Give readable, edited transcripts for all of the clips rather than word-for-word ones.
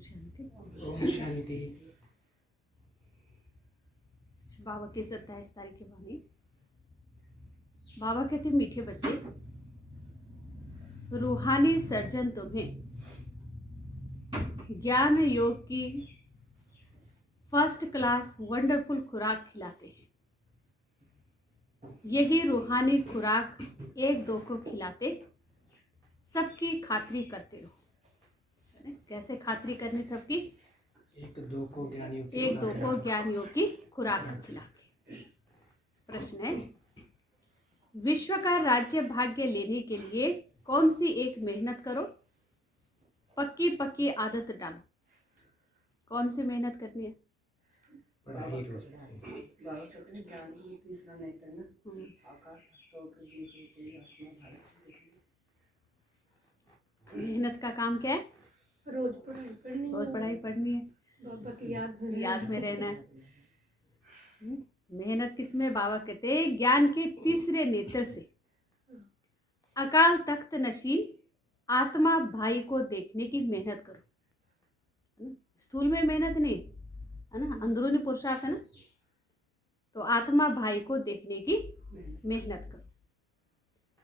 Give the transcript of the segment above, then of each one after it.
शांति। ओम शांति। बाबा की 27 तारीख की वाणी। बाबा कहते मीठे बच्चे, रूहानी सर्जन तुम्हें ज्ञान योग की फर्स्ट क्लास वंडरफुल खुराक खिलाते हैं। यही रूहानी खुराक एक दो को खिलाते सबकी खातिरी करते रहो। कैसे खातिरी करनी सबकी? एक दो को ज्ञान योग की खुराक खिला के। प्रश्न है, विश्व का राज्य भाग्य लेने के लिए कौन सी एक मेहनत करो? पक्की पक्की आदत डालो। कौन सी मेहनत करनी है? पढ़ाई रोज। मेहनत का काम क्या है? रोज पढ़ाई पढ़नी है। बाबा की याद में रहना है। मेहनत किसमें? बाबा कहते हैं ज्ञान के तीसरे नेत्र से अकाल तख्त नशीन आत्मा भाई को देखने की मेहनत करो। स्थूल में मेहनत नहीं है ना, अंदरूनी पुरुषार्थ है ना। तो आत्मा भाई को देखने की मेहनत करो।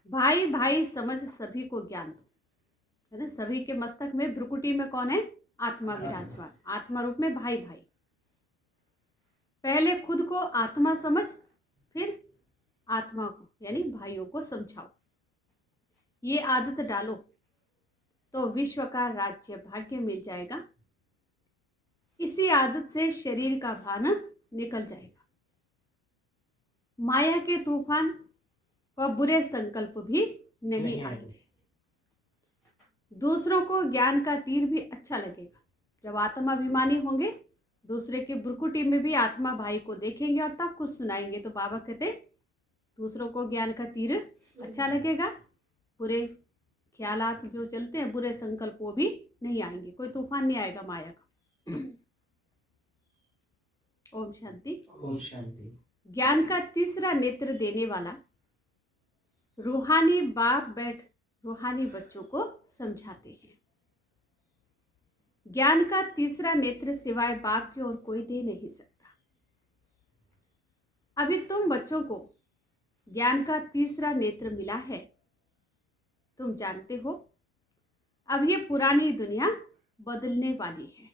भाई भाई समझ सभी को ज्ञान दो, है ना। सभी के मस्तक में भ्रुकुटी में कौन है? आत्मा विराजमान। आत्मा रूप में भाई भाई। पहले खुद को आत्मा समझ, फिर आत्मा को यानी भाइयों को समझाओ। ये आदत डालो तो विश्व का राज्य भाग्य मिल जाएगा। इसी आदत से शरीर का भान निकल जाएगा। माया के तूफान व बुरे संकल्प भी नहीं आएंगे। दूसरों को ज्ञान का तीर भी अच्छा लगेगा। जब आत्माभिमानी होंगे, दूसरे के भ्रुकुटी में भी आत्मा भाई को देखेंगे और तब कुछ सुनाएंगे। तो बाबा कहते दूसरों को ज्ञान का तीर अच्छा लगेगा। बुरे ख्यालात जो चलते हैं, बुरे संकल्प वो भी नहीं आएंगे। कोई तूफान नहीं आएगा माया का। ओम शांति। ओम शांति। ज्ञान का तीसरा नेत्र देने वाला रूहानी बाप बैठ रूहानी बच्चों को समझाते हैं। ज्ञान का तीसरा नेत्र सिवाय बाप के और कोई दे नहीं सकता। अभी तुम बच्चों को ज्ञान का तीसरा नेत्र मिला है। तुम जानते हो अब ये पुरानी दुनिया बदलने वाली है।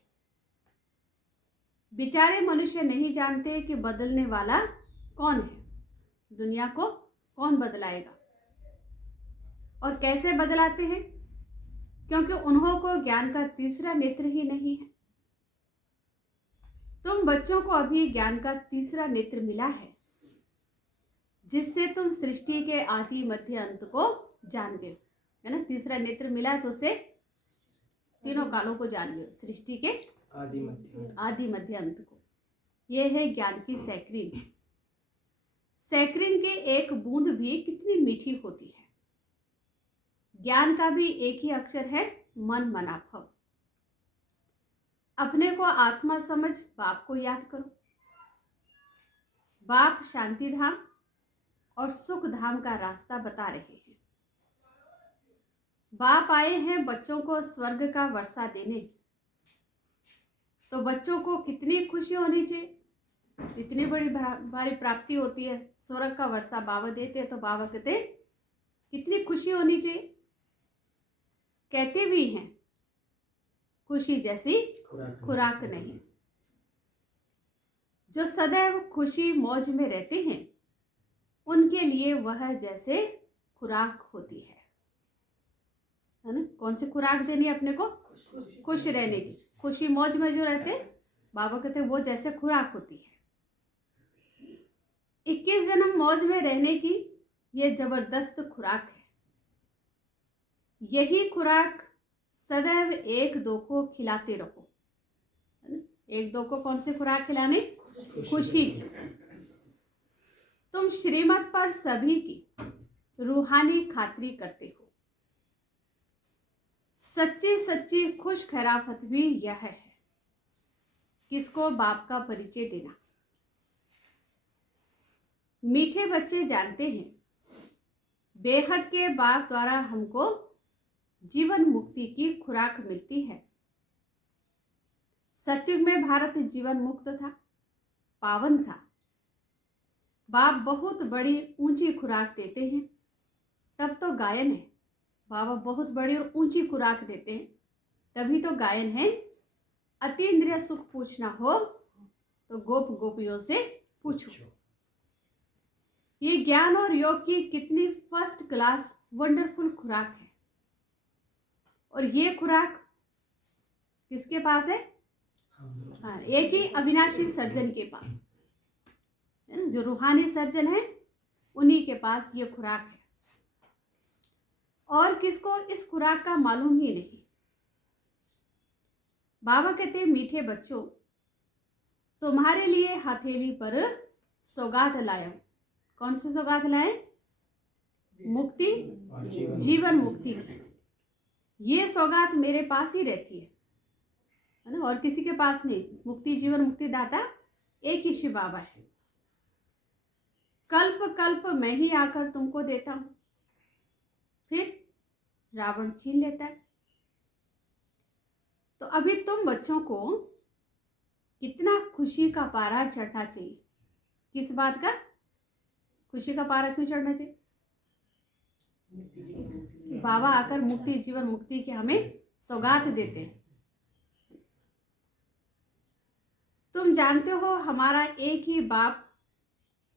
बेचारे मनुष्य नहीं जानते कि बदलने वाला कौन है। दुनिया को कौन बदलाएगा और कैसे बदलाते हैं? क्योंकि उन्हों को ज्ञान का तीसरा नेत्र ही नहीं है। तुम बच्चों को अभी ज्ञान का तीसरा नेत्र मिला है, जिससे तुम सृष्टि के आदि मध्य अंत को जान गए, है ना। तीसरा नेत्र मिला है तो उसे तीनों कालों को जान गए, सृष्टि के आदि मध्य अंत को। यह है ज्ञान की सैक्रीन। सैक्रीन के एक बूंद भी कितनी मीठी होती है। ज्ञान का भी एक ही अक्षर है, मन मना भव। अपने को आत्मा समझ बाप को याद करो। बाप शांति धाम और सुख धाम का रास्ता बता रहे हैं। बाप आए हैं बच्चों को स्वर्ग का वर्षा देने। तो बच्चों को कितनी खुशी होनी चाहिए। इतनी बड़ी भारी प्राप्ति होती है, स्वर्ग का वर्षा बाबा देते हैं। तो बाबा कहते कितनी खुशी होनी चाहिए। कहते भी हैं खुशी जैसी खुराक नहीं। जो सदैव खुशी मौज में रहते हैं उनके लिए वह जैसे खुराक होती है ना। कौन सी खुराक देनी है अपने को? खुश रहने की। खुशी मौज में जो रहते बाबा कहते वो जैसे खुराक होती है। 21 जन्म मौज में रहने की ये जबरदस्त खुराक है। यही खुराक सदैव एक दो को खिलाते रहो, है ना। एक दो को कौन सी खुराक खिलाने? खुशी की। तुम श्रीमत पर सभी की रूहानी खातिरी करते हो। सच्ची सच्ची खुश खैराफत भी यह है, किसको? बाप का परिचय देना। मीठे बच्चे जानते हैं बेहद के बाप द्वारा हमको जीवन मुक्ति की खुराक मिलती है। सतयुग में भारत जीवन मुक्त था, पावन था। बाप बहुत बड़ी ऊंची खुराक देते हैं, तब तो गायन है। बाबा बहुत बड़ी और ऊंची खुराक देते हैं, तभी तो गायन है। अतीन्द्रिय सुख पूछना हो तो गोप गोपियों से पूछो। ये ज्ञान और योग की कितनी फर्स्ट क्लास वंडरफुल खुराक है। और ये खुराक किसके पास है? हाँ, एक ही अविनाशी सर्जन के पास है ना, जो रूहानी सर्जन है उन्हीं के पास ये खुराक है। और किसको इस खुराक का मालूम ही नहीं। बाबा कहते, मीठे बच्चों, तुम्हारे लिए हथेली पर सौगात लाया। कौन सी सौगात लाए? मुक्ति, जीवन मुक्ति की। ये सौगात मेरे पास ही रहती है ना, और किसी के पास नहीं। मुक्ति, जीवन मुक्ति दाता एक ही शिव बाबा है। कल्प कल्प मैं ही आकर तुमको देता हूं, फिर रावण छीन लेता है। तो अभी तुम बच्चों को कितना खुशी का पारा चढ़ना चाहिए। किस बात का खुशी का पारा क्यों चढ़ना चाहिए? बाबा आकर मुक्ति, जीवन मुक्ति के हमें सौगात देते हैं। तुम जानते हो हमारा एक ही बाप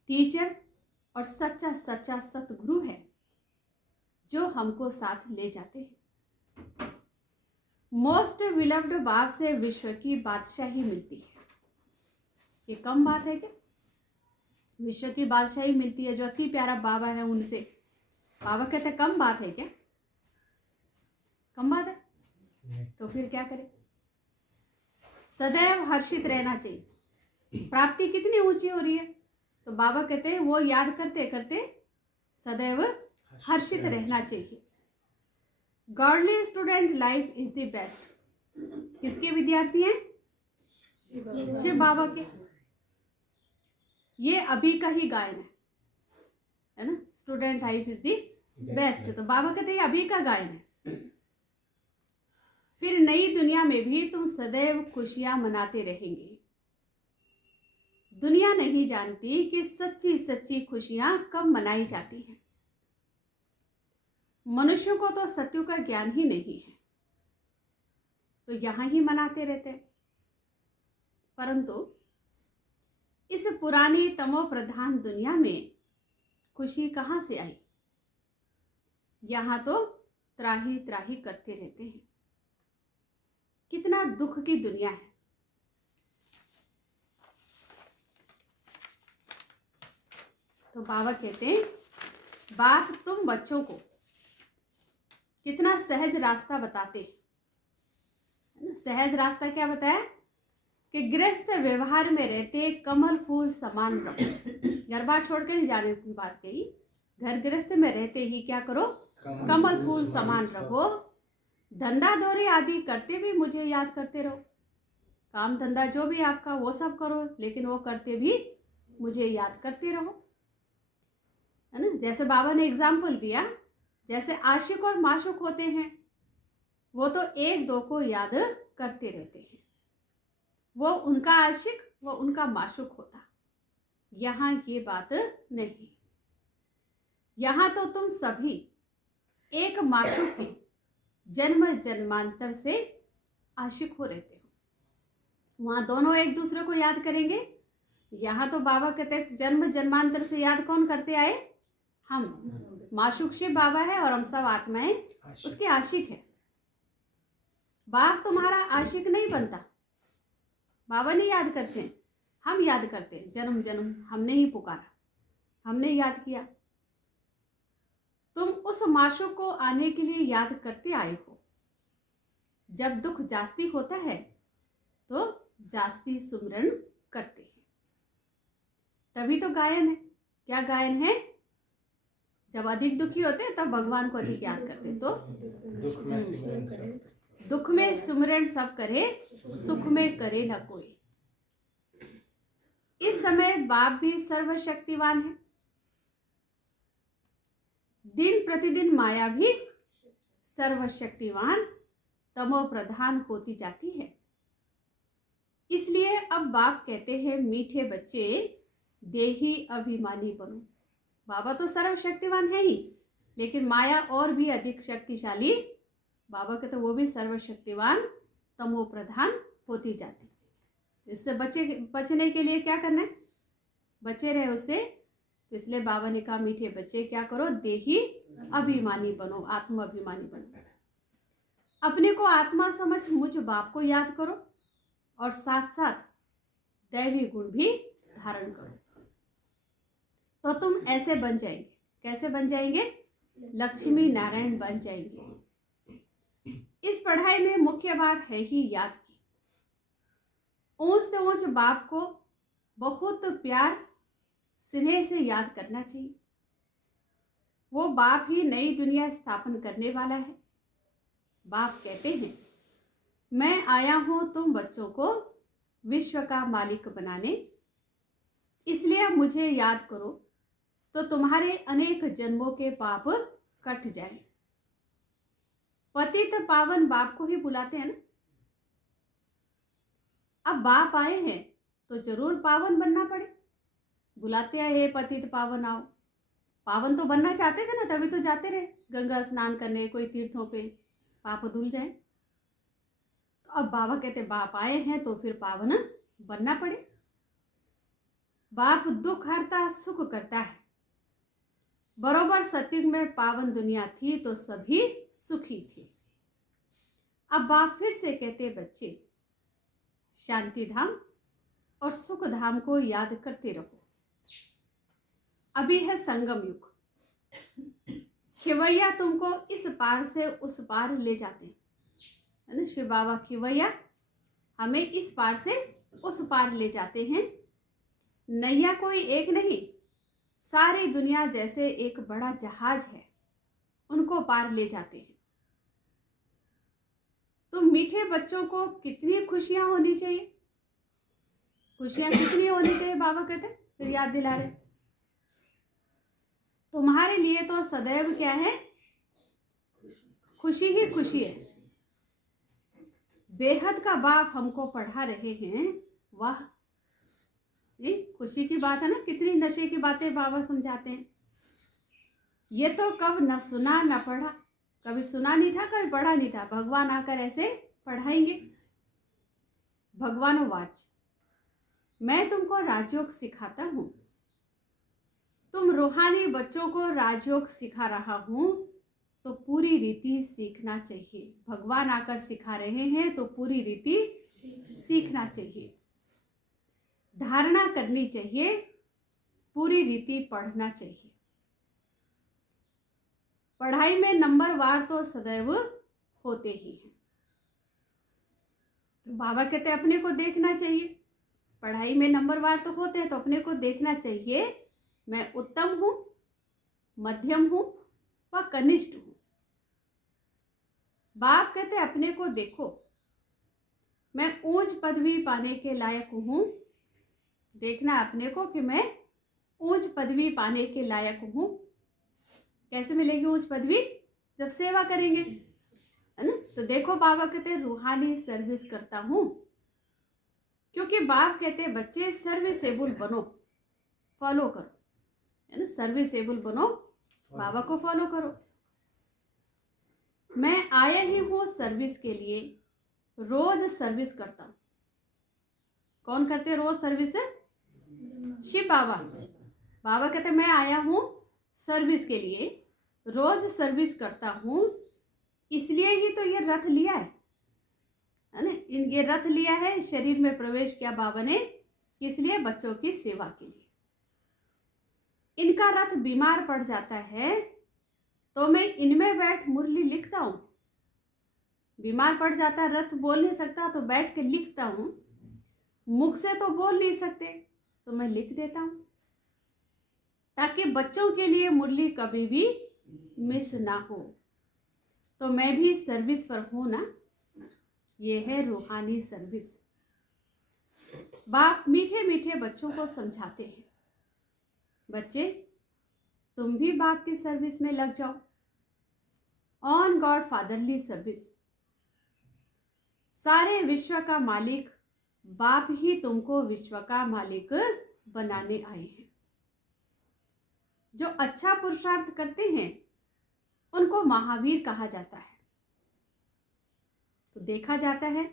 टीचर और सच्चा सच्चा सतगुरु है, जो हमको साथ ले जाते हैं। मोस्ट विलव्ड बाप से विश्व की बादशाही मिलती है। ये कम बात है क्या? विश्व की बादशाही मिलती है जो अति प्यारा बाबा है उनसे। बाबा कहते कम बात है क्या? कम बात है? तो फिर क्या करें? सदैव हर्षित रहना चाहिए। प्राप्ति कितनी ऊंची हो रही है, तो बाबा कहते हैं वो याद करते करते सदैव हर्षित रहना चाहिए। Godly student life is the best. किसके विद्यार्थी हैं? शिव बाबा के। ये अभी का ही गायन है ना, student life is the best. तो बाबा कहते हैं अभी का गायन है। फिर नई दुनिया में भी तुम सदैव खुशियां मनाते रहेंगे। दुनिया नहीं जानती कि सच्ची सच्ची खुशियां कब मनाई जाती हैं। मनुष्यों को तो सत्य का ज्ञान ही नहीं है, तो यहां ही मनाते रहते हैं। परंतु इस पुरानी तमो प्रधान दुनिया में खुशी कहां से आई? यहां तो त्राही त्राही करते रहते हैं। कितना दुख की दुनिया है। तो बाबा कहते हैं, बाप तुम बच्चों को कितना सहज रास्ता बताते है ना। सहज रास्ता क्या बताया? कि गृहस्थ व्यवहार में रहते कमल फूल समान रहो। घर बार छोड़ के नहीं जाने की बात कही। घर गृहस्थ में रहते ही क्या करो? कमल फूल समान रहो। धंधा दौरे आदि करते भी मुझे याद करते रहो। काम धंधा जो भी आपका वो सब करो, लेकिन वो करते भी मुझे याद करते रहो, है ना। जैसे बाबा ने एग्जाम्पल दिया, जैसे आशिक और माशूक होते हैं, वो तो एक दो को याद करते रहते हैं। वो उनका आशिक, वो उनका माशूक होता। यहाँ ये बात नहीं। यहाँ तो तुम सभी एक माशूक के जन्म जन्मांतर से आशिक हो रहते हो। वहाँ दोनों एक दूसरे को याद करेंगे। यहाँ तो बाबा कहते हैं जन्म जन्मांतर से याद कौन करते आए? हम। माशूक शिव बाबा है और हम सब आत्माएं उसके आशिक है। बाप तुम्हारा आशिक नहीं बनता। बाबा नहीं याद करते हैं, हम याद करते हैं। जन्म जन्म हमने ही पुकारा, हमने याद किया। तुम उस माशूक को आने के लिए याद करते आए हो। जब दुख जास्ती होता है तो जास्ती सुमरन करते हैं। तभी तो गायन है। क्या गायन है? जब अधिक दुखी होते हैं तब भगवान को अधिक याद करते हैं। तो दुख में सुमरन सब करे, सुख में करे न कोई। इस समय बाप भी सर्वशक्तिवान है। दिन प्रतिदिन माया भी सर्वशक्तिवान तमो प्रधान होती जाती है। इसलिए अब बाप कहते हैं, मीठे बच्चे देही अभिमानी बनो। बाबा तो सर्वशक्तिवान है ही, लेकिन माया और भी अधिक शक्तिशाली। बाबा कहते वो भी सर्वशक्तिवान तमो प्रधान होती जाती। इससे बचने के लिए क्या करना है? बचे रहे उससे। तो इसलिए बाबा ने कहा, मीठे बच्चे क्या करो, देही अभिमानी बनो, आत्म अभिमानी बनो। अपने को आत्मा समझ मुझ बाप को याद करो और साथ साथ दैवी गुण भी धारण करो, तो तुम ऐसे बन जाएंगे। कैसे बन जाएंगे? लक्ष्मी नारायण बन जाएंगे। इस पढ़ाई में मुख्य बात है ही याद की। ऊंच से ऊंच बाप को बहुत प्यार स्नेह से याद करना चाहिए। वो बाप ही नई दुनिया स्थापन करने वाला है। बाप कहते हैं, मैं आया हूं तुम बच्चों को विश्व का मालिक बनाने, इसलिए अब मुझे याद करो तो तुम्हारे अनेक जन्मों के पाप कट जाए। पतित पावन बाप को ही बुलाते हैं ना। अब बाप आए हैं तो जरूर पावन बनना पड़े। बुलाते हैं, हे पतित पावन आओ। पावन तो बनना चाहते थे ना, तभी तो जाते रहे गंगा स्नान करने, कोई तीर्थों पे, पाप धुल जाए। तो अब बाबा कहते बाप आए हैं तो फिर पावन बनना पड़े। बाप दुख हरता सुख करता है। बरोबर सतयुग में पावन दुनिया थी तो सभी सुखी थे। अब बाप फिर से कहते, बच्चे शांति धाम और सुख धाम को याद करते रहो। अभी है संगम युग। खिवैया तुमको इस पार से उस पार ले जाते हैं, है ना। शिव बाबा खिवैया हमें इस पार से उस पार ले जाते हैं। नैया कोई एक नहीं, सारी दुनिया जैसे एक बड़ा जहाज है, उनको पार ले जाते हैं। तो मीठे बच्चों को कितनी खुशियां होनी चाहिए। खुशियां कितनी होनी चाहिए, बाबा कहते हैं, फिर याद दिला रहे। तुम्हारे लिए तो सदैव क्या है, खुशी ही खुशी है। बेहद का बाप हमको पढ़ा रहे हैं। वाह, ये खुशी की बात है ना। कितनी नशे की बातें बाबा समझाते हैं। ये तो कब न सुना न पढ़ा, कभी सुना नहीं था, कभी पढ़ा नहीं था। भगवान आकर ऐसे पढ़ाएंगे। भगवान वाच, मैं तुमको राजयोग सिखाता हूं। तुम रूहानी बच्चों को राजयोग सिखा रहा हूं तो पूरी रीति सीखना चाहिए। भगवान आकर सिखा रहे हैं तो पूरी रीति सीखना चाहिए, धारणा करनी चाहिए, पूरी रीति पढ़ना चाहिए। पढ़ाई में नंबर वार तो सदैव होते ही हैं। तो बाबा कहते अपने को देखना चाहिए। पढ़ाई में नंबर वार तो होते हैं, तो अपने को देखना चाहिए, मैं उत्तम हूं, मध्यम हूं व कनिष्ठ हूं। बाप कहते अपने को देखो, मैं ऊंच पदवी पाने के लायक हूं। देखना अपने को कि मैं ऊंच पदवी पाने के लायक हूं। कैसे मिलेगी ऊंच पदवी? जब सेवा करेंगे, है ना। तो देखो बाबा कहते रूहानी सर्विस करता हूं, क्योंकि बाप कहते बच्चे सर्विसेबल बनो, फॉलो करो, है ना। सर्विसेबल बनो, बाबा को फॉलो करो। मैं आया ही हूँ सर्विस के लिए, रोज सर्विस करता हूँ। कौन करते रोज सर्विस है? शिव बाबा। बाबा कहते मैं आया हूँ सर्विस के लिए, रोज सर्विस करता हूँ। इसलिए ही तो ये रथ लिया है ना। ये रथ लिया है, शरीर में प्रवेश किया बाबा ने, किस लिए? बच्चों की सेवा के लिए। इनका रथ बीमार पड़ जाता है तो मैं इनमें बैठ मुरली लिखता हूँ। बीमार पड़ जाता, रथ बोल नहीं सकता, तो बैठ के लिखता हूँ। मुख से तो बोल नहीं सकते, तो मैं लिख देता हूँ, ताकि बच्चों के लिए मुरली कभी भी मिस ना हो। तो मैं भी सर्विस पर हूँ ना। ये है रूहानी सर्विस। बाप मीठे मीठे बच्चों को समझाते हैं, बच्चे तुम भी बाप की सर्विस में लग जाओ। On God fatherly service. सारे विश्व का मालिक बाप ही तुमको विश्व का मालिक बनाने आए हैं। जो अच्छा पुरुषार्थ करते हैं उनको महावीर कहा जाता है। तो देखा जाता है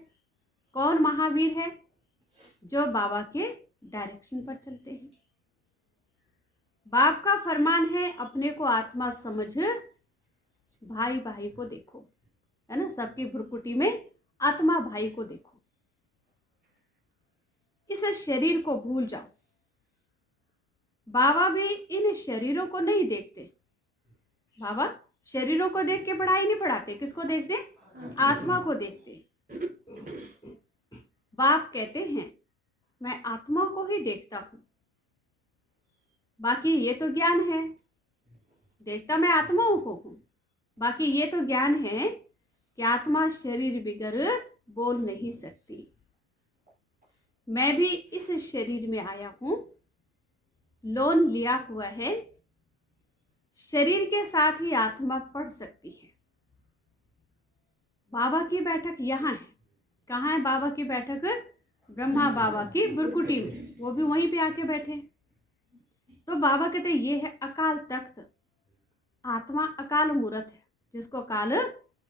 कौन महावीर है? जो बाबा के डायरेक्शन पर चलते हैं। बाप का फरमान है अपने को आत्मा समझ भाई भाई को देखो, है ना। सबकी भ्रुकुटी में आत्मा भाई को देखो। इस शरीर को भूल जाओ। बाबा भी इन शरीरों को नहीं देखते। बाबा शरीरों को देख के पढ़ाई नहीं पढ़ाते। किसको देखते? आत्मा को देखते। बाप कहते हैं मैं आत्मा को ही देखता हूं। बाकी ये तो ज्ञान है, देखता मैं आत्माओं को हूं। बाकी ये तो ज्ञान है कि आत्मा शरीर बिगर बोल नहीं सकती। मैं भी इस शरीर में आया हूं, लोन लिया हुआ है। शरीर के साथ ही आत्मा पढ़ सकती है। बाबा की बैठक यहाँ है। कहाँ है बाबा की बैठक? ब्रह्मा बाबा की बुरकुटी में। वो भी वहीं पे आके बैठे। तो बाबा कहते ये है अकाल तख्त। आत्मा अकाल मूर्त है, जिसको काल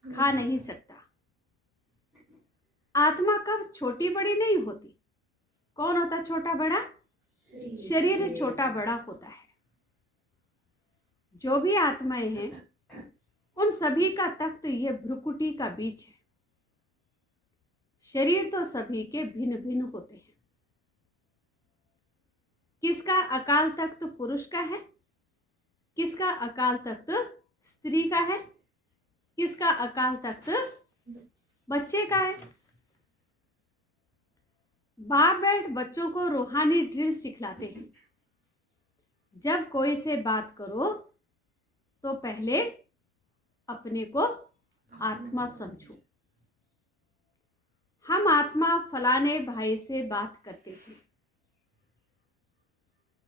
खा नहीं सकता। आत्मा कब छोटी बड़ी नहीं होती। कौन होता छोटा बड़ा? शरीर छोटा बड़ा होता है। जो भी आत्माएं हैं उन सभी का तख्त ये भ्रुकुटी का बीच है। शरीर तो सभी के भिन्न भिन्न होते हैं। किसका अकाल तख्त पुरुष का है, किसका अकाल तख्त स्त्री का है, किसका अकाल तख्त बच्चे का है। बाप बैठ बच्चों को रूहानी ड्रिल सिखलाते हैं। जब कोई से बात करो तो पहले अपने को आत्मा समझो। हम आत्मा फलाने भाई से बात करते हैं,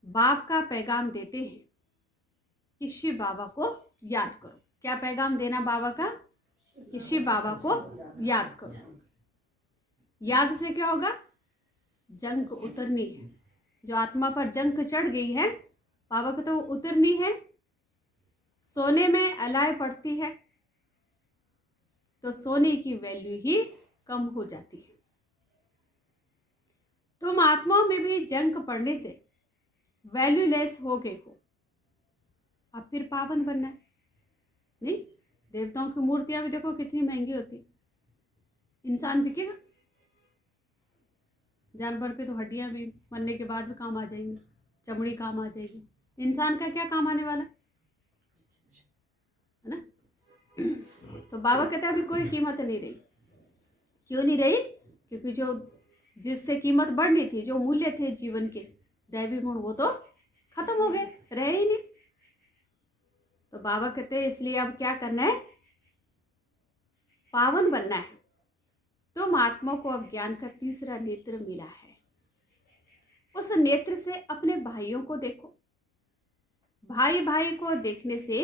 बाप का पैगाम देते हैं कि शिव बाबा को याद करो। क्या पैगाम देना बाबा का? कि शिव बाबा को याद करो। याद से क्या होगा? जंग उतरनी है। जो आत्मा पर जंग चढ़ गई है बाबा को तो उतरनी है। सोने में अलाय पड़ती है तो सोने की वैल्यू ही कम हो जाती है। तुम आत्माओं में भी जंग पड़ने से वैल्यूलेस हो गए हो। अब फिर पावन बनना है। नहीं, देवताओं की मूर्तियां भी देखो कितनी महंगी होती। इंसान बिकेगा? जानवर की तो हड्डियां भी मरने के बाद भी काम आ जाएंगी, चमड़ी काम आ जाएगी। इंसान का क्या काम आने वाला है ना। तो बाबा कहते हैं अभी कोई कीमत नहीं रही। क्यों नहीं रही? क्योंकि जो जिससे कीमत बढ़नी थी, जो मूल्य थे जीवन के दैवी गुण, वो तो खत्म हो गए, रहे ही नहीं। तो बाबा कहते हैं इसलिए अब क्या करना है? पावन बनना है। तुम आत्मा को अब ज्ञान का तीसरा नेत्र मिला है। उस नेत्र से अपने भाइयों को देखो। भाई भाई को देखने से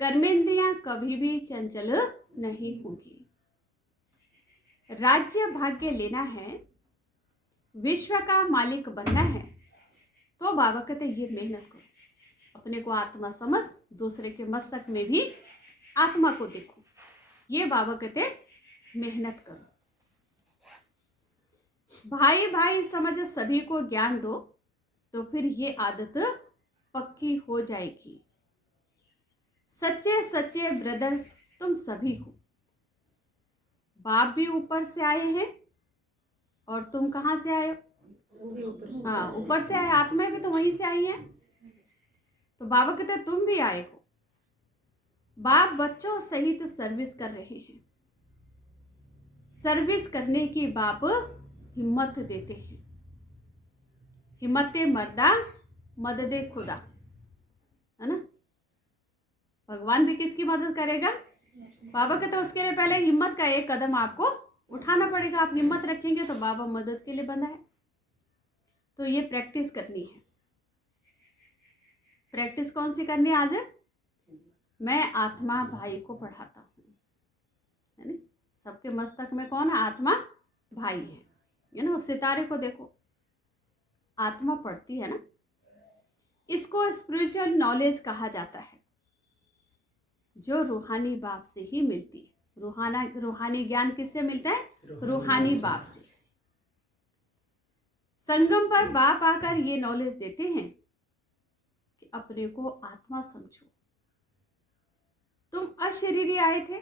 कर्मेंद्रियां कभी भी चंचल नहीं होगी। राज्य भाग्य लेना है, विश्व का मालिक बनना है, तो बाबा कहते ये मेहनत करो। अपने को आत्मा समझ, दूसरे के मस्तक में भी आत्मा को देखो। ये बाबा कहते मेहनत करो। भाई भाई समझ सभी को ज्ञान दो, तो फिर ये आदत पक्की हो जाएगी। सच्चे सच्चे ब्रदर्स तुम सभी हो। बाप भी ऊपर से आए हैं और तुम कहाँ से आए हो? हाँ, ऊपर से आए। आत्माएं भी तो वहीं से आई हैं। तो बाबा कहते तुम भी आए हो। बाप बच्चों सहित सर्विस कर रहे हैं। सर्विस करने की बाप हिम्मत देते हैं। हिम्मते मर्दा मददे खुदा, है ना। भगवान भी किसकी मदद करेगा? बाबा कहते उसके लिए पहले हिम्मत का एक कदम आपको उठाना पड़ेगा। आप हिम्मत रखेंगे तो बाबा मदद के लिए बंधा है। तो ये प्रैक्टिस करनी है। प्रैक्टिस कौन सी करनी है आज? मैं आत्मा भाई को पढ़ाता हूँ, है ना। सबके मस्तक में कौन है? आत्मा भाई है। है ना, उस सितारे को देखो, आत्मा पढ़ती है ना। इसको स्पिरिचुअल नॉलेज कहा जाता है, जो रूहानी बाप से ही मिलती है। रूहानी ज्ञान किससे मिलता है? रूहानी बाप से। संगम पर बाप आकर ये नॉलेज देते हैं कि अपने को आत्मा समझो। तुम अशरीरी आए थे,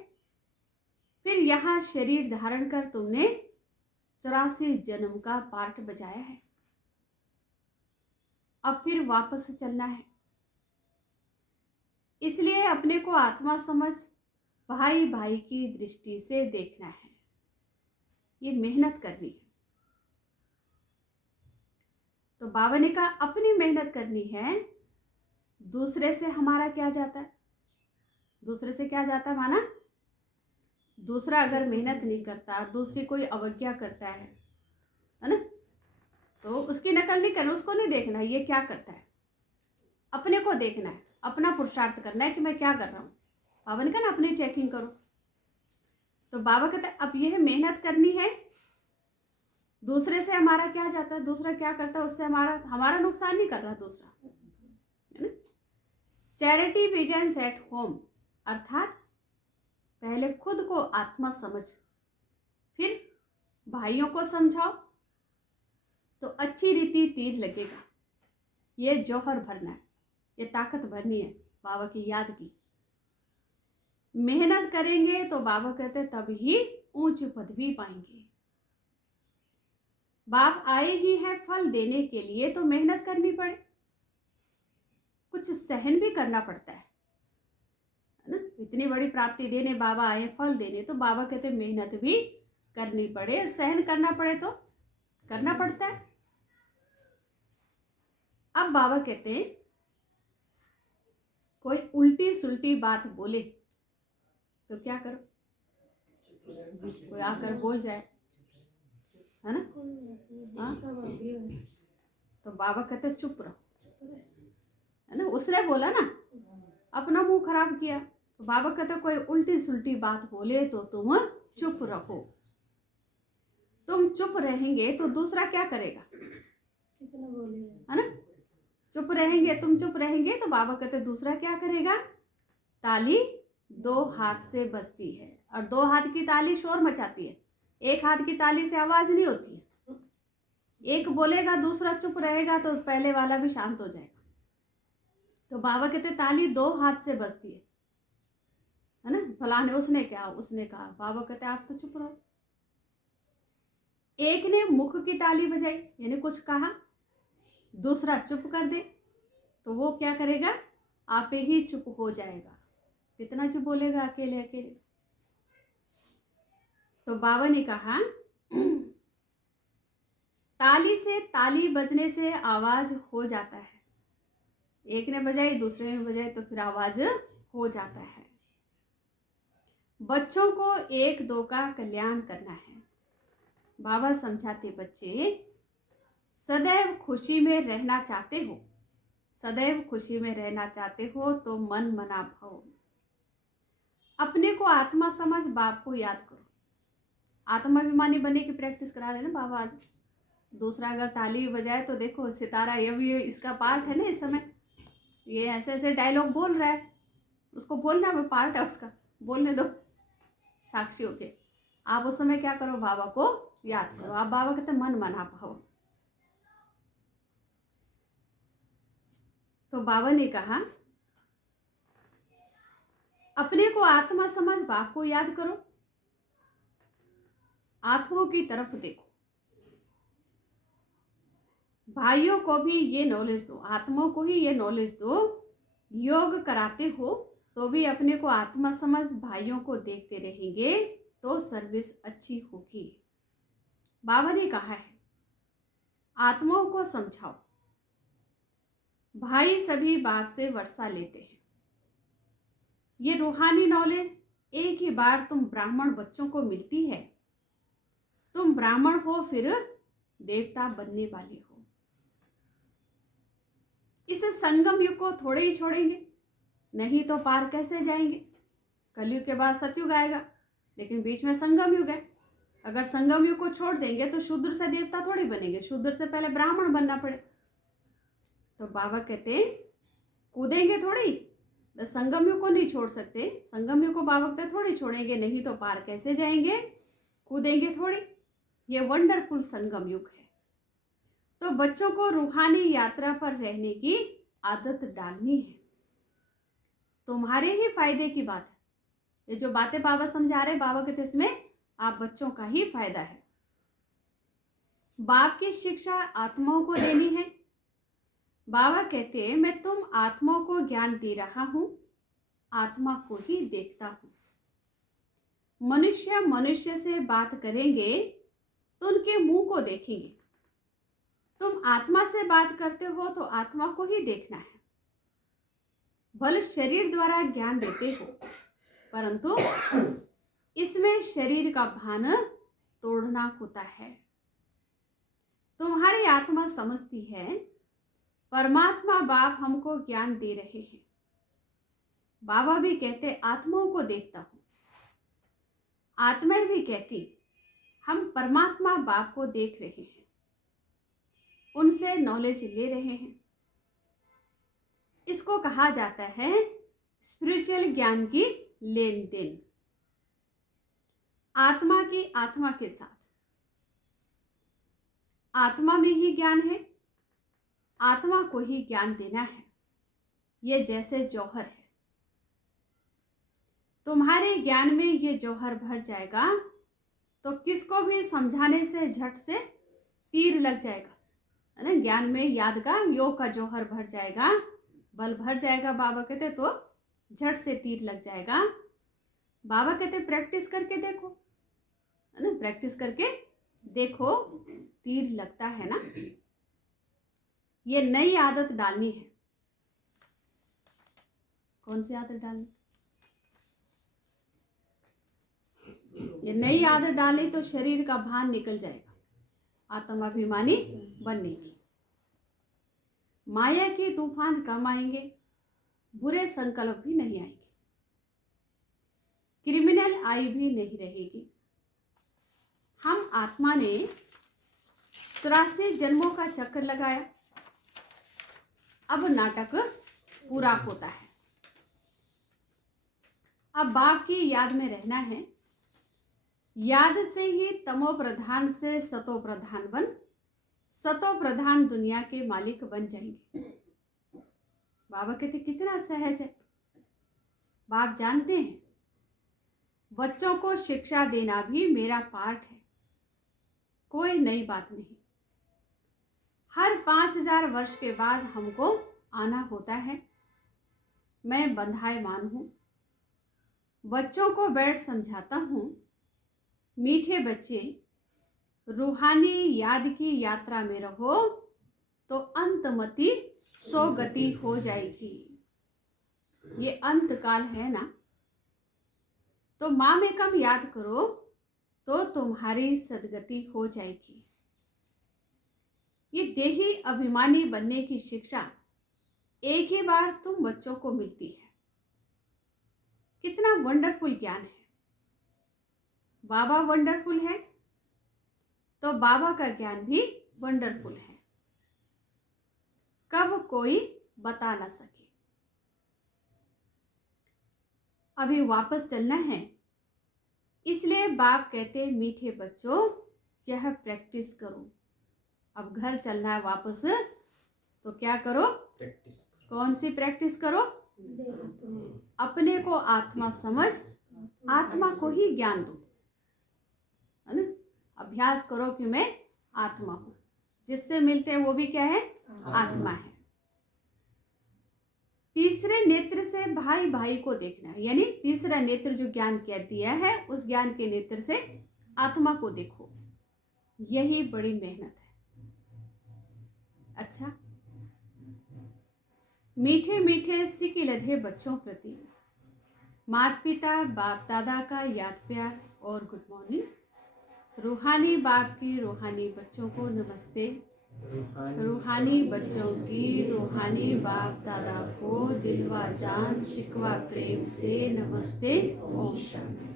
फिर यहां शरीर धारण कर तुमने 84 जन्म का पार्ट बजाया है। अब फिर वापस चलना है, इसलिए अपने को आत्मा समझ भाई भाई की दृष्टि से देखना है। ये मेहनत करनी है। तो बाबा ने कहा अपनी मेहनत करनी है, दूसरे से हमारा क्या जाता है? दूसरे से क्या जाता है माना? दूसरा अगर मेहनत नहीं करता, दूसरी कोई अवज्ञा करता है ना, तो उसकी नकल नहीं करना, उसको नहीं देखना है ये क्या करता है, अपने को देखना है, अपना पुरुषार्थ करना है कि मैं क्या कर रहा हूँ। बाबा ने कहा ना अपनी चेकिंग करो। तो बाबा कहते हैं अब यह मेहनत करनी है, दूसरे से हमारा क्या जाता है, दूसरा क्या करता है उससे हमारा नुकसान नहीं कर रहा दूसरा, है ना। चैरिटी बिगेन्स एट होम, अर्थात पहले खुद को आत्मा समझ, फिर भाइयों को समझाओ तो अच्छी रीति तीर लगेगा। ये जौहर भरना है, ये ताकत भरनी है बाबा की याद की। मेहनत करेंगे तो बाबा कहते तब ही ऊंच पदवी पाएंगे। बाप आए ही हैं फल देने के लिए, तो मेहनत करनी पड़े, कुछ सहन भी करना पड़ता है ना। इतनी बड़ी प्राप्ति देने बाबा आए, फल देने, तो बाबा कहते मेहनत भी करनी पड़े और सहन करना पड़े तो करना पड़ता है। अब बाबा कहते हैं कोई उल्टी सुल्टी बात बोले तो क्या करो? कोई आकर बोल जाए, है ना, हाँ, तो बाबा कहते चुप रहो, है ना। उसने बोला ना, अपना मुंह खराब किया, तो बाबा कहते कोई उल्टी सुल्टी बात बोले तो तुम चुप रहो। तुम चुप रहेंगे तो दूसरा क्या करेगा, है ना। चुप रहेंगे, तुम चुप रहेंगे तो बाबा कहते दूसरा क्या करेगा। ताली 2 हाथ से बजती है, और 2 हाथ की ताली शोर मचाती है, 1 हाथ की ताली से आवाज नहीं होती है। एक बोलेगा दूसरा चुप रहेगा तो पहले वाला भी शांत हो जाएगा। तो बाबा कहते ताली 2 हाथ से बजती है ना। फलाने उसने क्या, उसने कहा, बाबा कहते आप तो चुप रहो। एक ने मुख की ताली बजाई, यानी कुछ कहा, दूसरा चुप कर दे, तो वो क्या करेगा, आप ही चुप हो जाएगा। कितना चुप बोलेगा अकेले अकेले। तो बाबा ने कहा ताली से, ताली बजने से आवाज हो जाता है। एक ने बजाई, दूसरे ने बजाई, तो फिर आवाज हो जाता है। बच्चों को 1-2 का कल्याण करना है। बाबा समझाते बच्चे सदैव खुशी में रहना चाहते हो, सदैव खुशी में रहना चाहते हो तो मन मना भाव, अपने को आत्मा समझ बाप को याद करो। आत्माभिमानी बनने की प्रैक्टिस करा रहे ना बाबा आज। दूसरा अगर ताली बजाए तो देखो सितारा, ये भी इसका पार्ट है ना। इस समय ये ऐसे ऐसे डायलॉग बोल रहा है, उसको बोलना भी पार्ट है उसका, बोलने दो साक्षी होके। आप उस समय क्या करो, बाबा को याद करो। आप बाबा कहते मन मना पाओ। तो बाबा ने कहा अपने को आत्मा समझ बाप को याद करो, आत्माओं की तरफ देखो, भाइयों को भी ये नॉलेज दो, आत्माओं को ही ये नॉलेज दो। योग कराते हो तो भी अपने को आत्मा समझ भाइयों को देखते रहेंगे तो सर्विस अच्छी होगी। बाबा ने कहा है आत्माओं को समझाओ। भाई सभी बाप से वर्षा लेते हैं। ये रूहानी नॉलेज एक ही बार तुम ब्राह्मण बच्चों को मिलती है। तुम ब्राह्मण हो फिर देवता बनने वाले हो। इस संगम युग को थोड़े ही छोड़ेंगे, नहीं तो पार कैसे जाएंगे। कलयुग के बाद सतयुग आएगा, लेकिन बीच में संगम युग है। अगर संगम युग को छोड़ देंगे तो शूद्र से देवता थोड़ी बनेंगे, शूद्र से पहले ब्राह्मण बनना पड़े। तो बाबा कहते कूदेंगे थोड़ी, संगम युग को नहीं छोड़ सकते। संगम युग को बाबा कहते थोड़ी छोड़ेंगे, नहीं तो पार कैसे जाएंगे, कूदेंगे थोड़ी। ये वंडरफुल संगम युग है। तो बच्चों को रूहानी यात्रा पर रहने की आदत डालनी है। तुम्हारे ही फायदे की बात है। ये जो बातें बाबा समझा रहे, बाबा कहते इसमें आप बच्चों का ही फायदा है। बाप की शिक्षा आत्माओं को देनी है। बाबा कहते हैं मैं तुम आत्माओं को ज्ञान दे रहा हूं, आत्मा को ही देखता हूं। मनुष्य मनुष्य से बात करेंगे तो उनके मुंह को देखेंगे। तुम आत्मा से बात करते हो तो आत्मा को ही देखना है। भले शरीर द्वारा ज्ञान देते हो, परंतु इसमें शरीर का भान तोड़ना होता है। तुम्हारी आत्मा समझती है परमात्मा बाप हमको ज्ञान दे रहे हैं। बाबा भी कहते आत्माओं को देखता हूं। आत्माएं भी कहती हम परमात्मा बाप को देख रहे हैं, उनसे नॉलेज ले रहे हैं। इसको कहा जाता है स्पिरिचुअल ज्ञान की लेन देन, आत्मा की आत्मा के साथ। आत्मा में ही ज्ञान है, आत्मा को ही ज्ञान देना है। ये जैसे जौहर है, तुम्हारे ज्ञान में ये जौहर भर जाएगा तो किसको भी समझाने से झट से तीर लग जाएगा, है ना। ज्ञान में याद का योग का जौहर भर जाएगा, बल भर जाएगा। बाबा कहते तो झट से तीर लग जाएगा। बाबा कहते प्रैक्टिस करके देखो, है ना, प्रैक्टिस करके देखो तीर लगता है ना। ये नई आदत डालनी है। कौन सी आदत डालनी? ये नई आदत डाली तो शरीर का भान निकल जाएगा, आत्माभिमानी बनने की। माया के तूफान कम आएंगे, बुरे संकल्प भी नहीं आएंगे, क्रिमिनल आई भी नहीं रहेगी। हम आत्मा ने 84 जन्मों का चक्कर लगाया, अब नाटक पूरा होता है। अब बाप की याद में रहना है। याद से ही तमो प्रधान से सतो प्रधान बन, सतो प्रधान दुनिया के मालिक बन जाएंगे। बाबा कहते कितना सहज है। बाप जानते हैं बच्चों को शिक्षा देना भी मेरा पार्ट है, कोई नई बात नहीं। हर 5000 वर्ष के बाद हमको आना होता है। मैं बंधायमान हूँ, बच्चों को बैठ समझाता हूँ। मीठे बच्चे, रूहानी याद की यात्रा में रहो तो अंतमति सोगति हो जाएगी। ये अंत काल है ना, तो माँ में कम याद करो तो तुम्हारी सदगति हो जाएगी। ये देही अभिमानी बनने की शिक्षा एक ही बार तुम बच्चों को मिलती है। कितना वंडरफुल ज्ञान है। बाबा वंडरफुल है तो बाबा का ज्ञान भी वंडरफुल है, कब कोई बता ना सके। अभी वापस चलना है, इसलिए बाप कहते मीठे बच्चों यह प्रैक्टिस करो। अब घर चलना है वापस, तो क्या करो? प्रैक्टिस। कौन सी प्रैक्टिस करो? अपने को आत्मा समझ, आत्मा को ही ज्ञान दो, है ना। अभ्यास करो कि मैं आत्मा हूं, जिससे मिलते हैं वो भी क्या है? आत्मा है। तीसरे नेत्र से भाई भाई को देखना है, यानी तीसरा नेत्र जो ज्ञान क्या दिया है उस ज्ञान के नेत्र से आत्मा को देखो। यही बड़ी मेहनत है। अच्छा, मीठे मीठे सिक्के लधे बच्चों प्रति माता पिता बाप दादा का याद प्यार और गुड मॉर्निंग। रूहानी बाप की रूहानी बच्चों को नमस्ते। रूहानी बच्चों की रूहानी बाप दादा को दिलवा जान शिकवा प्रेम से नमस्ते। ओम शांति।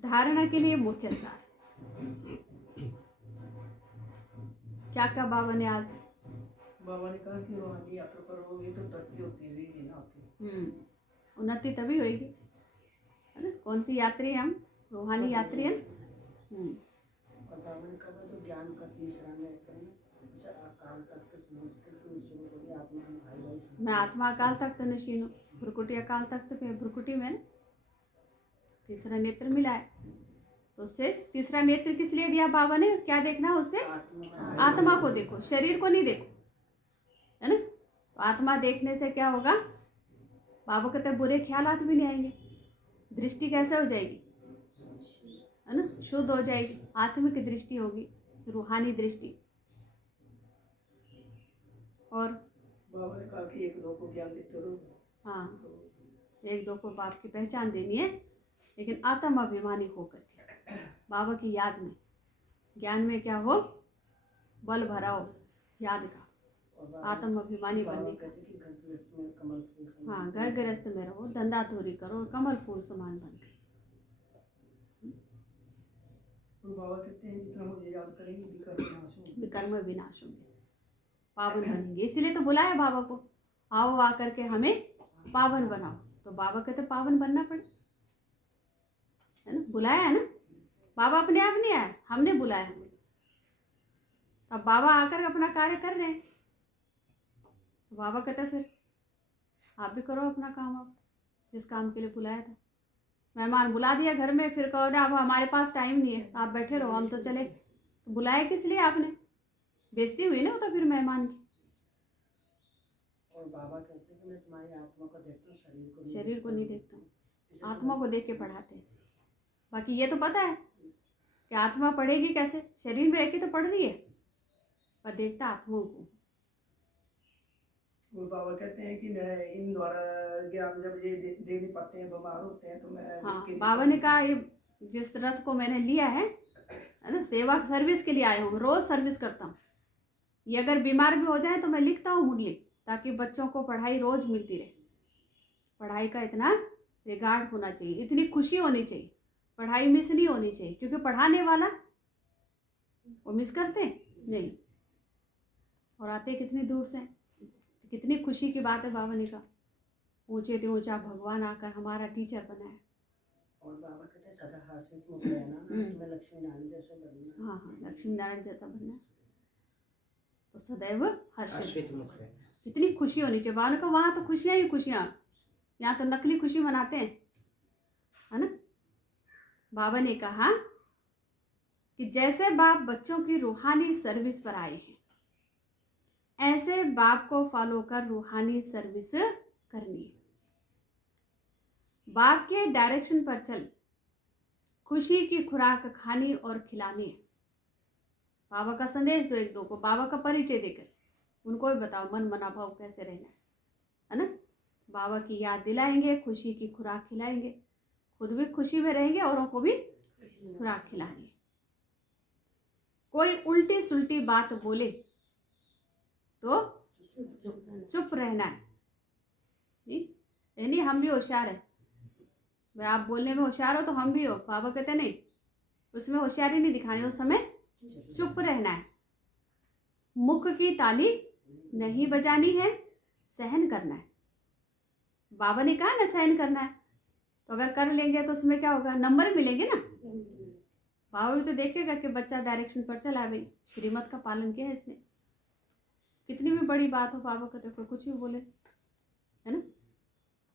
धारणा के लिए मुख्य सार। क्या कहा बाबा ने आज? बाबा ने कहा कि रूहानी यात्रा पर होगी तो तरक्की होती रहेगी ना आपकी। उन्नति तभी होगी, है ना। कौन सी यात्री हम? रूहानी यात्री है। और बाबा ने कहा जो ज्ञान का तीसरा नेत्र है, जैसे अकाल तख्त संस्कृत में शुरू हो गया, आत्मा में भाई भाई समझ। मैं आत्मा अकाल तख्त नशीन हूँ। भ्रुकुटी अकाल तख्त पे, भ्रुकुटी में ना तीसरा नेत्र मिला है। तो उससे तीसरा नेत्र किस लिए दिया बाबा ने? क्या देखना है उससे? आत्मा को देखो, शरीर को नहीं देखो, है ना। तो आत्मा देखने से क्या होगा? बाबा कहते बुरे ख्यालात भी नहीं आएंगे। दृष्टि कैसे हो जाएगी, है ना, शुद्ध हो जाएगी। आत्मिक दृष्टि होगी, रूहानी दृष्टि। और बाबा ने कहा कि एक दो को ज्ञान देते रहो। हाँ, एक दो को बाप की पहचान देनी है, लेकिन आत्म अभिमानी होकर के बाबा की याद में, ज्ञान में क्या हो? बल भरा हो याद का, आत्म अभिमानी बनने का। हाँ, घर गृहस्थ में रहो, धंधा थोड़ी करो, कमल फूल समान बन गए। बाबा कहते हैं जितना मुझे याद करेंगे विकर्म विनाश होंगे, पावन बनेंगे। इसलिए तो बुलाया बाबा को, आओ आकर के हमें पावन बनाओ। तो बाबा कहते पावन बनना पड़े, है ना। बुलाया है ना बाबा, अपने आप नहीं आया, हमने बुलाया। अब बाबा आकर अपना कार्य कर रहे हैं। बाबा कहते फिर आप भी करो अपना काम, आप जिस काम के लिए बुलाया था। मेहमान बुला दिया घर में, फिर कहो ना अब हमारे पास टाइम नहीं है, आप बैठे रहो, हम तो चले। तो बुलाया किस लिए आपने? बेइज्जती हुई ना, तो फिर मेहमान की। और बाबा कहते हैं कि मैं तुम्हारी आत्मा को देखता हूँ, शरीर को नहीं देखता हूँ। आत्मा को देख के पढ़ाते हैं। बाकी ये तो पता है कि आत्मा पढ़ेगी कैसे, शरीर में रह के तो पढ़ रही है, पर देखता आत्माओं को। वो बाबा कहते हैं कि मैं इन द्वारा ज्ञान जब ये दे नहीं पाते हैं, बीमार होते हैं, तो मैं हाँ, बाबा ने कहा ये जिस रथ को मैंने लिया है ना, सेवा सर्विस के लिए आया हूँ, रोज सर्विस करता हूँ। ये अगर बीमार भी हो जाए तो मैं लिखता हूँ मुरली, ताकि बच्चों को पढ़ाई रोज मिलती रहे। पढ़ाई का इतना रिगार्ड होना चाहिए, इतनी खुशी होनी चाहिए, पढ़ाई मिस नहीं होनी चाहिए। क्योंकि पढ़ाने वाला वो मिस करते नहीं, और आते कितनी दूर से। कितनी खुशी की बात है। बाबा ने कहा ऊंचे से ऊंचा भगवान आकर हमारा टीचर बनाया। और बाबा कहते हैं सदा हर्षित मुख रहना, तुम्हें लक्ष्मी नारायण जैसा बनना। हाँ, लक्ष्मी नारायण जैसा बनना, तो सदैव हर्षित मुख रहना। कितनी खुशी होनी चाहिए। बाबा ने कहा वहाँ तो खुशियाँ ही खुशियाँ, यहाँ तो नकली खुशी मनाते हैं, है ना। बाबा ने कहा कि जैसे बाप बच्चों की रूहानी सर्विस पर आए हैं, ऐसे बाप को फॉलो कर रूहानी सर्विस करनी है। बाप के डायरेक्शन पर चल खुशी की खुराक खानी और खिलानी है। बाबा का संदेश दो एक दो को, बाबा का परिचय देकर उनको भी बताओ मन मना भाव कैसे रहना है ना। बाबा की याद दिलाएंगे, खुशी की खुराक खिलाएंगे, खुद भी खुशी में रहेंगे, औरों को भी खुराक खिलाएंगे। कोई उल्टी सुल्टी बात बोले तो चुप रहना है। नहीं हम भी होशियार हैं, भाई आप बोलने में होशियार हो तो हम भी हो। बाबा कहते नहीं, उसमें होशियारी नहीं दिखानी, उस समय चुप रहना है। मुख की ताली नहीं बजानी है, सहन करना है। बाबा ने कहा ना सहन करना है, तो अगर कर लेंगे तो उसमें क्या होगा? नंबर मिलेंगे ना। बाबा भी तो देखेगा कि बच्चा डायरेक्शन पर चला, भाई श्रीमत का पालन किया है इसने। कितनी भी बड़ी बात हो, बाबा कहते कोई कुछ भी बोले, है ना,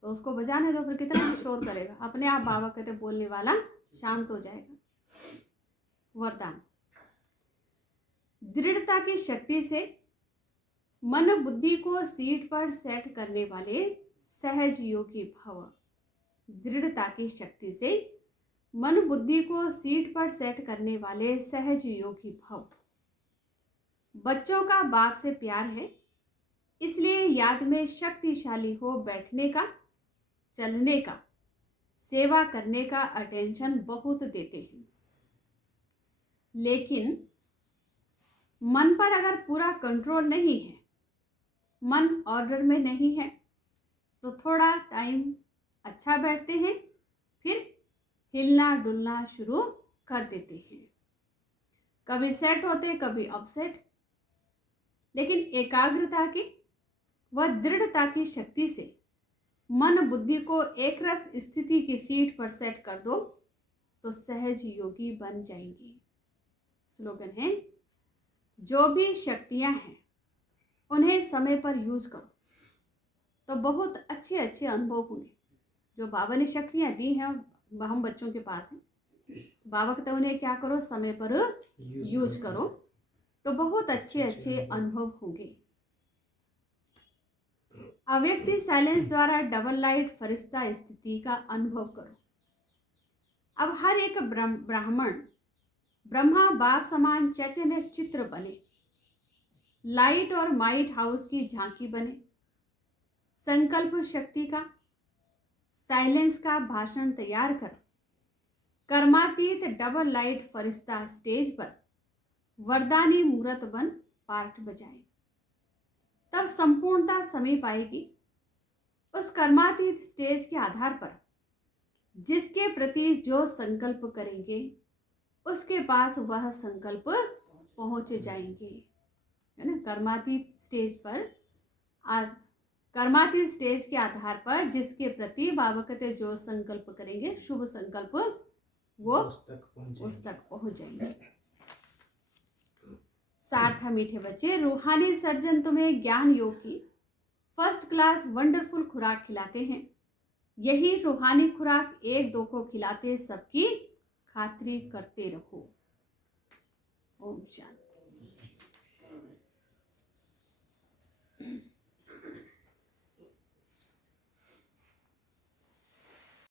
तो उसको बजाने दो, फिर कितना भी शोर करेगा, अपने आप बाबा कहते बोलने वाला शांत हो जाएगा। वरदान, दृढ़ता की शक्ति से मन बुद्धि को सीट पर सेट करने वाले सहज योगी भव। दृढ़ता की शक्ति से मन बुद्धि को सीट पर सेट करने वाले सहज योगी भव। बच्चों का बाप से प्यार है, इसलिए याद में शक्तिशाली हो बैठने का, चलने का, सेवा करने का अटेंशन बहुत देते हैं। लेकिन मन पर अगर पूरा कंट्रोल नहीं है, मन ऑर्डर में नहीं है, तो थोड़ा टाइम अच्छा बैठते हैं, फिर हिलना डुलना शुरू कर देते हैं। कभी सेट होते, कभी अपसेट, लेकिन एकाग्रता की व दृढ़ता की शक्ति से मन बुद्धि को एक रस स्थिति की सीट पर सेट कर दो तो सहज योगी बन जाएंगे। स्लोगन है, जो भी शक्तियां हैं उन्हें समय पर यूज करो तो बहुत अच्छे अच्छे अनुभव होंगे। जो बाबा ने शक्तियां दी हैं हम बच्चों के पास हैं, बाबा कहते हैं उन्हें क्या करो, समय पर यूज करो तो बहुत अच्छे अच्छे अनुभव होंगे। अव्यक्ति साइलेंस द्वारा डबल लाइट फरिश्ता स्थिति का अनुभव करो। अब हर एक ब्राह्मण ब्रह्मा बाप समान चैतन्य चित्र बने, लाइट और माइट हाउस की झांकी बने, संकल्प शक्ति का साइलेंस का भाषण तैयार कर कर्मातीत डबल लाइट फरिश्ता स्टेज पर वरदानी मूर्त बन पार्ट बजाए। तब संपूर्णता समीप आएगी। उस कर्मातीत स्टेज के आधार पर जिसके प्रति जो संकल्प करेंगे उसके पास वह संकल्प पहुंच जाएंगे, है ना। कर्मातीत स्टेज पर कर्मातीत स्टेज के आधार पर जिसके प्रति बाबा कहते जो संकल्प करेंगे, शुभ संकल्प, वो उस तक पहुंच जाएंगे। सार्था मीठे बच्चे, रूहानी सर्जन तुम्हें ज्ञान योग की फर्स्ट क्लास वंडरफुल खुराक खिलाते हैं। यही रूहानी खुराक एक दो को खिलाते सबकी खातिरी करते रहो। ओम शांति।